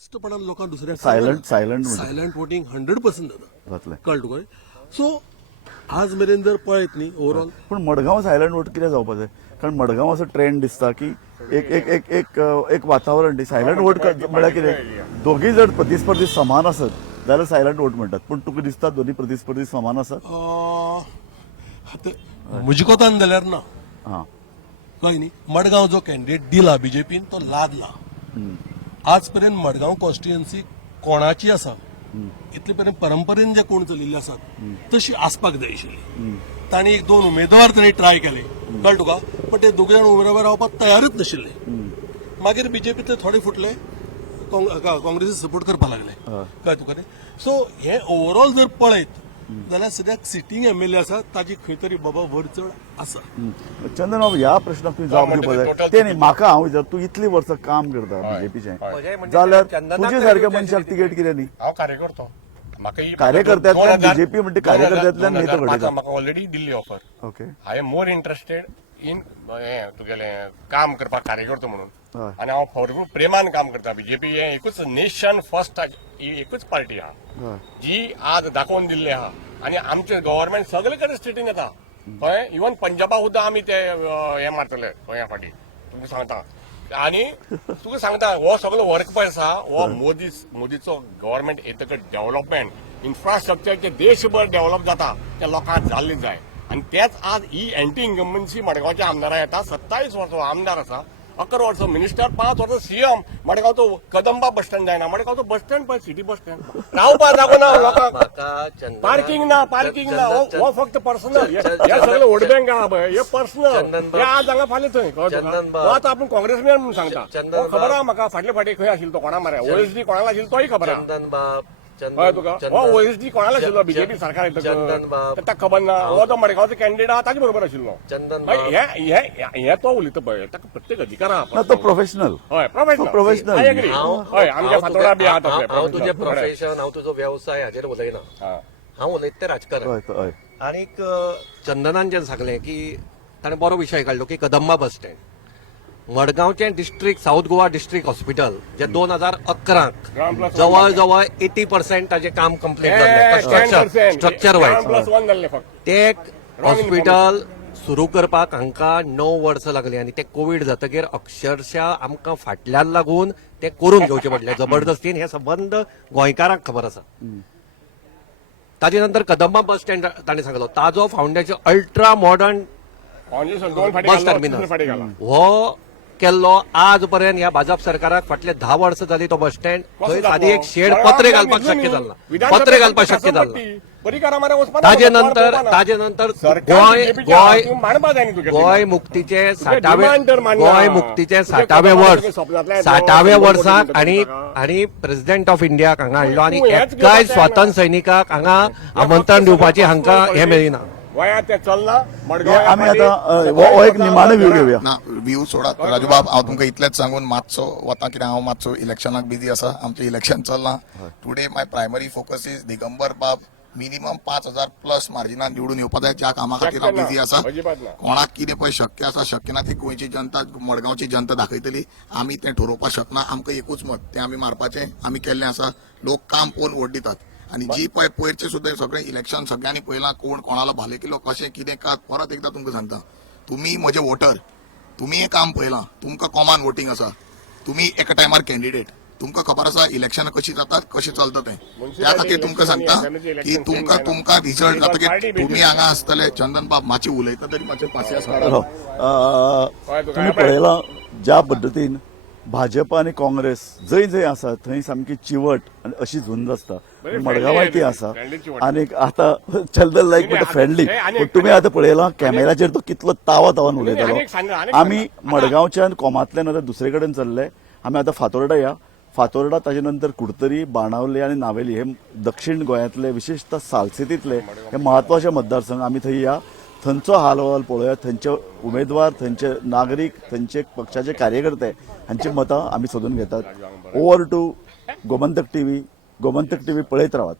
स्पष्टपणान लोकांक दुसऱ्या silent voting 100% जाता जातलें. कळ्ळें तुका. सो आज मेरेन जर पळयत न्ही ओवरऑल पण मडगांव सायलंट वोट कितें जावपाक जाय? कारण मडगांव असो ट्रेंड दिसता की एक एक एक एक एक वातावरण सायलंट वोट म्हळ्यार कितें दोगी जर प्रतिस्पर्धी समान आसत जाल्यार सायलंट वोट म्हणटात. पण तुका दिसता दोन्ही प्रतिस्पर्धी समान आसत? म्हजे कोतान जाल्यार ना. हां कळ्ळें न्ही. मडगांव जो कॅन्डिडेट दिला बीजेपीन तो लादला. आज पर्यंत मडगांव कॉन्स्टिट्युएन्सी कोणाची आसा इतले पर्यंत परंपरेन जे कोण चलिल्ले आसात तशी आसपाक जाय आशिल्ली. तांणी एक दोन उमेदवार तरी ट्राय केले कळ्ळें तुका. पण ते दोग जाण उमेदवार रावपाक तयारच नाशिल्ले. मागीर बीजेपीतले थोडे फुटले काँग्रेसी सपोर्ट करपाक लागले कळ्ळें तुका न्ही. सो हे ओवरऑल जर पळयत जाल्यार सद्याक सिटींग एमएलए आसा ताजी खंय तरी बाबा वरचड आसा. चंदन बाबू ह्या प्रश्नाक तुवें जवाब दिवपाक जाय. ते न्ही म्हाका हांव विचारता, तूं इतलीं वर्सां काम करता बीजेपीचें जाल्यार तुजे सारक्या मनशाक तिकेट कित्याक नी? हांव कार्यकर्तो. म्हाका कार्यकर्त्यांतल्यान बीजेपी म्हणटा कार्यकर्त्यांतल्यान नेतो घडयता. म्हाका already Delhi offer. Okay I am more interested in तुगेलें काम करपाक कार्यकर्तो म्हणून. आनी हांव भरपूर प्रेमान काम करता. बीजेपी हे एकूच नेशन फर्स्ट एकूच पार्टी आहा जी आज दाखोवन दिल्ली आहा. आनी आमचे गव्हर्नमेंट सगळे कडेन स्टेटीन येता कळ्ळें. इवन पंजाबा सुद्दां आमी ते हे मारतले गोंया फाटी तुमकां सांगता. आनी तुका सांगता हो सगळो वर्क पळय आसा हो मोदीचो गव्हर्नमेंट येतकच डेव्हलपमेंट इन्फ्रास्ट्रक्चर जे देशभर डेव्हलप जाता ते लोकांक जाल्ले जाय. आनी तेच आज ही एंटी इन्कम्बन्सी मडगांवच्या आमदारां येता. 27 वर्सां आमदार आसा, 11 वर्सां मिनिस्टर, 5 वर्सां सीएम. मडगांवचो कदंबा बस स्टँड जायना. मडगांवचो बस स्टँड पळय सिटी बस स्टँड रावपा जागो ना लोकांक. पार्किंग ना हो फक्त पर्सनल. हे सगळे वोट बँक आहा पळय हे पर्सनल. हे आज हांगा फाल्यां थंय हो आतां आपूण काँग्रेसमॅन म्हणून सांगता. खबर आहा म्हाका फाटले फाटी खंय आशिल्लो तो कोणा मारे ओएसडी कोणाला आशिल्लो तोय खबर आहा. हय तुका हो ओएसडी कोणाला आशिल्लो बीजेपी सरकार येतकच ताका खबर ना. हो जो मडगांवचो कॅन्डिडेट आहा ताजे बरोबर आशिल्लो. हे तो उलयता पळय ताका प्रत्येक अधिकार आहा. तो प्रोफेशनल. हय प्रोफेशनल. I agree. हय आमच्या फातोडा बी आहा तसले. हांव तुजें प्रोफेशन हांव तुजो व्यवसाय हाजेर उलयना. हांव उलयता तें राजकारण. आनीक चंदनान जें सांगलें की ताणें बरो विशय काडलो की कदंबा बस स्टँड मडगांवचें district south Goa district hospital जे 2011 जवळ जवळ 80% ताजें काम कंप्लीट जाल्लें स्ट्रक्चर वायज. ते हॉस्पिटल सुरू करपाक हांकां 9 वर्सां लागलीं आनी ते कोविड जातकीर अक्षरशः आमकां फाटल्यान लागून ते करून घेवचें पडलें जबरदस्तीन. हे संबंद गोंयकारांक खबर आसा. ताजे नंतर कदंबा बस स्टँड ताणें सांगलो ताजो foundation ultra modern bus terminal हो केल्लो. आज पर्यंत ह्या भाजप सरकाराक फाटले 10 वर्सां जाली तो बस स्टँड थंय सादी एक शेड पत्रे घालपाक शक्य जालना. पत्रे घालपाक शक्य जालना. ताजे नंतर गोंय मुक्तीचे 60वे वर्साक आनी प्रेसिडेंट ऑफ इंडियाक हांगा हाडलो आनी एकाय स्वातंत्र्य सैनिकाक हांगा आमंत्रण दिवपाची हांकां हे मेळिना. आमी आतां एक निमाणो व्ह्यू घेवया. ना व्ह्यू सोडात राजूबाब. हांव तुमकां इतलेंच सांगून मातसो वता कित्याक हांव मातसो इलेक्शनाक बिजी आसा. आमचें इलेक्शन चल्लां. Today my primary focus is Digambar बाब मिनिमम 5,000 प्लस मार्जिनान निवडून येवपाक जाय. ज्या कामा खातीर हांव बिजी आसा. कोणाक कितें पळय शक्य आसा शक्य ना ती गोंयची जनता मडगांवची जनता दाखयतली. आमी तें ठरोवपाक शकना. आमकां एकूच मत तें आमी मारपाचें आमी केल्लें आसा. लोक काम पळोवन वोट दितात. आनी जी पळय पयरचे सुद्दां सगळें इलेक्शन सगळ्यांनी पळयलां कोण कोणालो भाले केलो कशें कितें का. परत एकदां तुमकां सांगता तुमी म्हजे वोटर तुमी हें काम पळयलां. तुमकां कॉमन वोटींग आसा. तुमी एका टायमार कॅन्डिडेट. तुमकां खबर आसा इलेक्शनां कशी जातात कशें चलता तें. त्या खातीर तुमकां सांगता की तुमकां रिजल्ट जातकीर तुमी हांगा आसतले. चंदन बाब मातशें उलयता तरी मातशें पासियेंस काडात. तुमी पळयलां ज्या पद्दतीन भाजप आनी काँग्रेस जंय जंय आसा थंय सामकी चिवट आनी अशी झुंज आसता. मडगांवाय ती आसा. आनी आतां चंदन लायक म्हणटा फ्रेंडली. पूण तुमी आतां पळयलां कॅमेराचेर तो कितलो तावान उलयतालो. आमी मडगांवच्यान कोमांतल्यान आतां दुसरे कडेन चल्ले. आमी आतां फातोर्डा या. फातोर्डा ताजे नंतर कुडतरी बाणावले आनी नावेली हे दक्षिण गोंयांतले विशेषतः सालसेतींतले हे महत्वाचे मतदारसंघ. आमी थंय या. थंयचो हाल हवाल पळोवया. थंयचे उमेदवार थंयचे नागरीक थंयचे पक्षाचे कार्यकर्ते हांची मतां आमी सोदून घेतात. ओवर टू गोमंतक टीव्ही पळयत रावात.